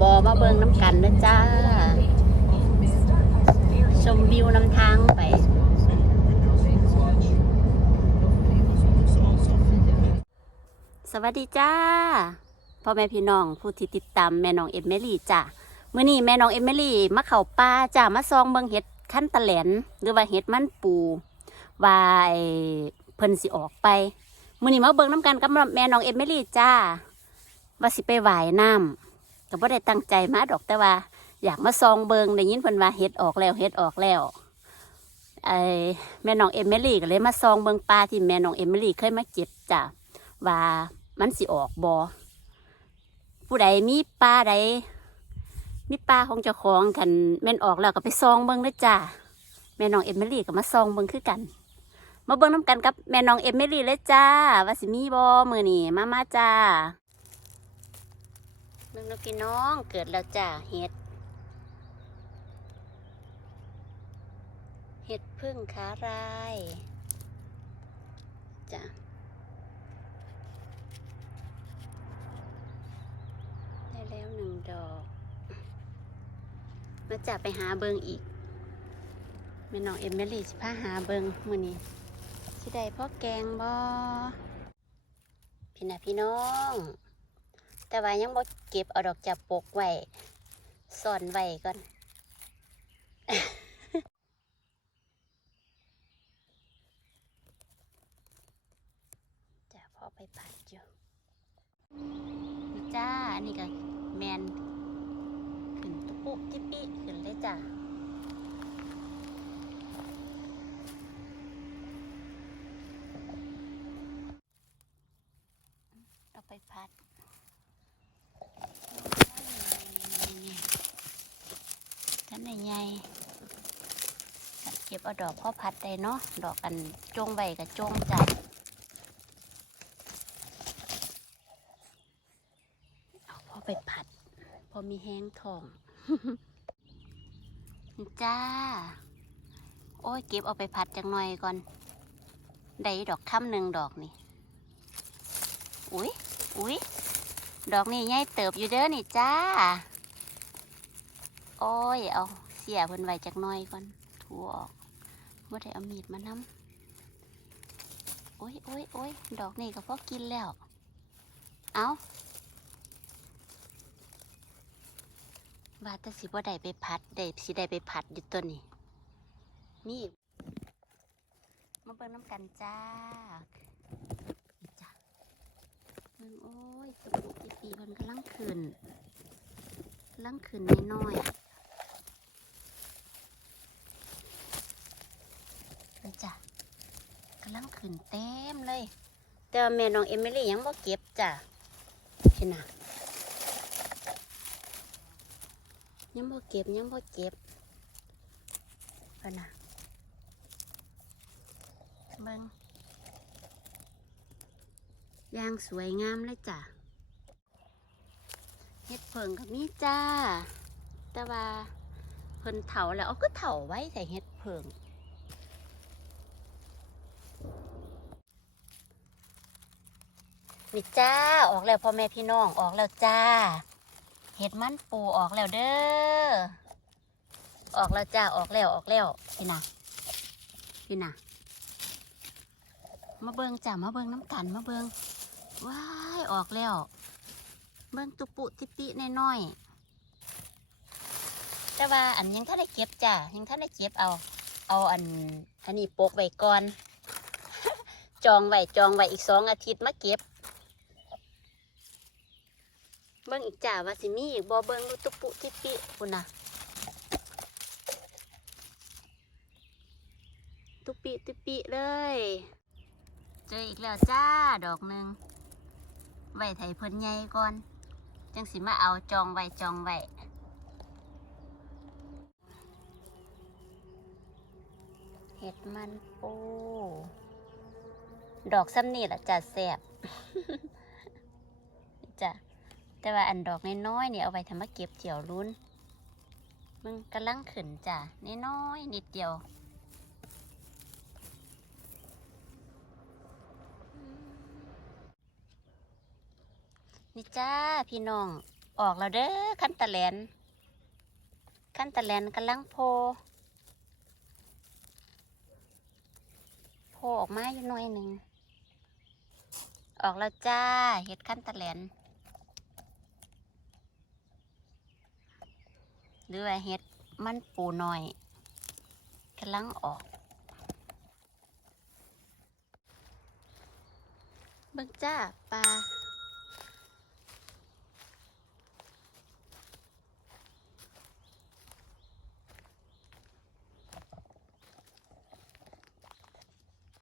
บอมาเบิงน้ำกันนะจ้า ชมวิวนำทางไปสวัสดีจ้าพ่อแม่พี่น้องผู้ที่ติดตามแม่น้องเอ็มเมลี่จ้าเมื่อนี้แม่น้องเอ็มเมลี่มาเข่าป่าจ้ามาซองเบิงเห็ดขั้นตะแหลนหรือว่าเห็ดมันปูว่าไอ้เพิ่นสิออกไปมื่อนี้มาเบิงน้ำกันกับแม่น้องเอ็มเมลี่จ้าว่าสิไปหวายน้ำ ก็บ่ได้ตั้งใจมาดอกแต่ว่า อยากมาซองเบิงได้ยินเพิ่นว่าเห็ดออกแล้วเห็ดออกแล้วไอ้แม่น้องเอมิลี่ก็เลยมาซองเบิงปลาที่แม่น้องเอมิลี่เคยมาเก็บจ้ะว่ามันสิออกบอผู้ใดมีปลาใดมีปลาของเจ้าของกันแม่นออกแล้วก็ไปซองเบิงเลยจ้ะแม่น้องเอมิลี่ก็มาซองเบิงคือกัน มาเบิงน้ำกันกับแม่น้องเอมิลี่เลยจ้าว่าสิมีบอมือนี่มามาจ้า เบิ่งน้องพี่น้องเกิดแล้วจ้าเห็ด เห็ดพึ่งขาลายจ้ะได้แล้วหนึ่งดอกมาจะไปหาเบิงอีกแม่น้องเอมเมลี่สิพาหาเบิงมือนี้สิได้พ่อแกงบ่พี่นะพี่น้อง แต่ว่ายังบ่เก็บเอาดอกจับปกไว้ซ่อนไว้ก่อน จะพอไปผัดอยู่นี่จ้า อันนี้ก็แมนขึ้นตุปุติปิขึ้นเลยจ้าเอาไปผัดท่าน ใหญ่เก็บเอาดอกพ่อพัดได้เนาะดอกอันจงไว้กับจงจ้ะเอาพ่อไปผัด พอมีแห้งทองจ้า โอ้ย เก็บเอาไปผัดจังหน่อยก่อน ได้ดอกค่ำหนึ่งดอกนี่ อุ้ยอุ้ยดอกนี่ใหญ่เติบอยู่เด้อนี่จ้า โอ้ย เอาเสียเพิ่นไว้จักหน่อยก่อน ถูออกว่ได้เอามีดมานำโอ้ยโอ้ยโอ้ยดอกนี่ก็พอกินแล้ว เอาว่าแต่สิบ่ได้ไปพัดได้สิได้ไปผัดอยู่ตัวนี้มีอีกมาเบิ่งน้ำกันจ้าจ้ะเบิ่งโอ้ยตุกปีปีมันกำลังขึ้นกำลังขึ้นน้อยๆนี่จ้ะกำลัง ขึ้นเต็มเลย แต่ว่าแม่น้องเอมิลี่ยังบ่เก็บจ้ะเห็นนะยังบ่เก็บยังบ่เก็บเพิ่นนะเบิ่งยางสวยงามเลยจ้ะเฮ็ดเพิงกับมีจ้า แต่ว่าเพิ่นเถาแล้วเอาก็เถาไว้แต่เฮ็ดเพิง นี่จ้าออกแล้วพ่อแม่พี่น้องออกแล้วจ้า เห็ดมันปูออกแล้วเด้อออกแล้วจ้าออกแล้วออกแล้วพี่นะพี่นะมาเบิงจ้ามาเบิงน้ำกันมาเบิงว้ายออกแล้ว เบิงตุปุติปิน้อยแต่ว่าอันยังท่านได้เก็บจ้ายังท่านได้เก็บเอา เอาอันอันนี้โปกไว้ก่อน จองไว้จองไว้อีกสองอาทิตย์มาเก็บ เบิ่งอีกจ่าว่าสิมีอีกบ่เบิ่งดูตุปุติปิคุณน่ะตุปิติปิเลย เจออีกแล้วจ้าดอกหนึ่งไว้ไถเพิ่นใหญ่ก่อน จังสิมาเอาจองไว้จองไว้เห็ดมันปูดอกซ้ำนี่แหละจ้ะแสบจ้ะ แต่ว่าอันดอกน้อยๆเนี่ยเอาไปทำมาเก็บเจียวลุ้น มึงกำลังขืนจ้ะน้อยๆนิดเดียวนี่จ้าพี่น้องออกแล้วเด้อขั้นตะแลนขั้นตะแลนกำลังโพ โพออกมาอยู่หน่อยหนึ่งออกแล้วจ้าเห็ดขั้นตะแลน หรือว่าเห็ดมันปูหน่อยกำลังออก เบิ่งจ้าปลา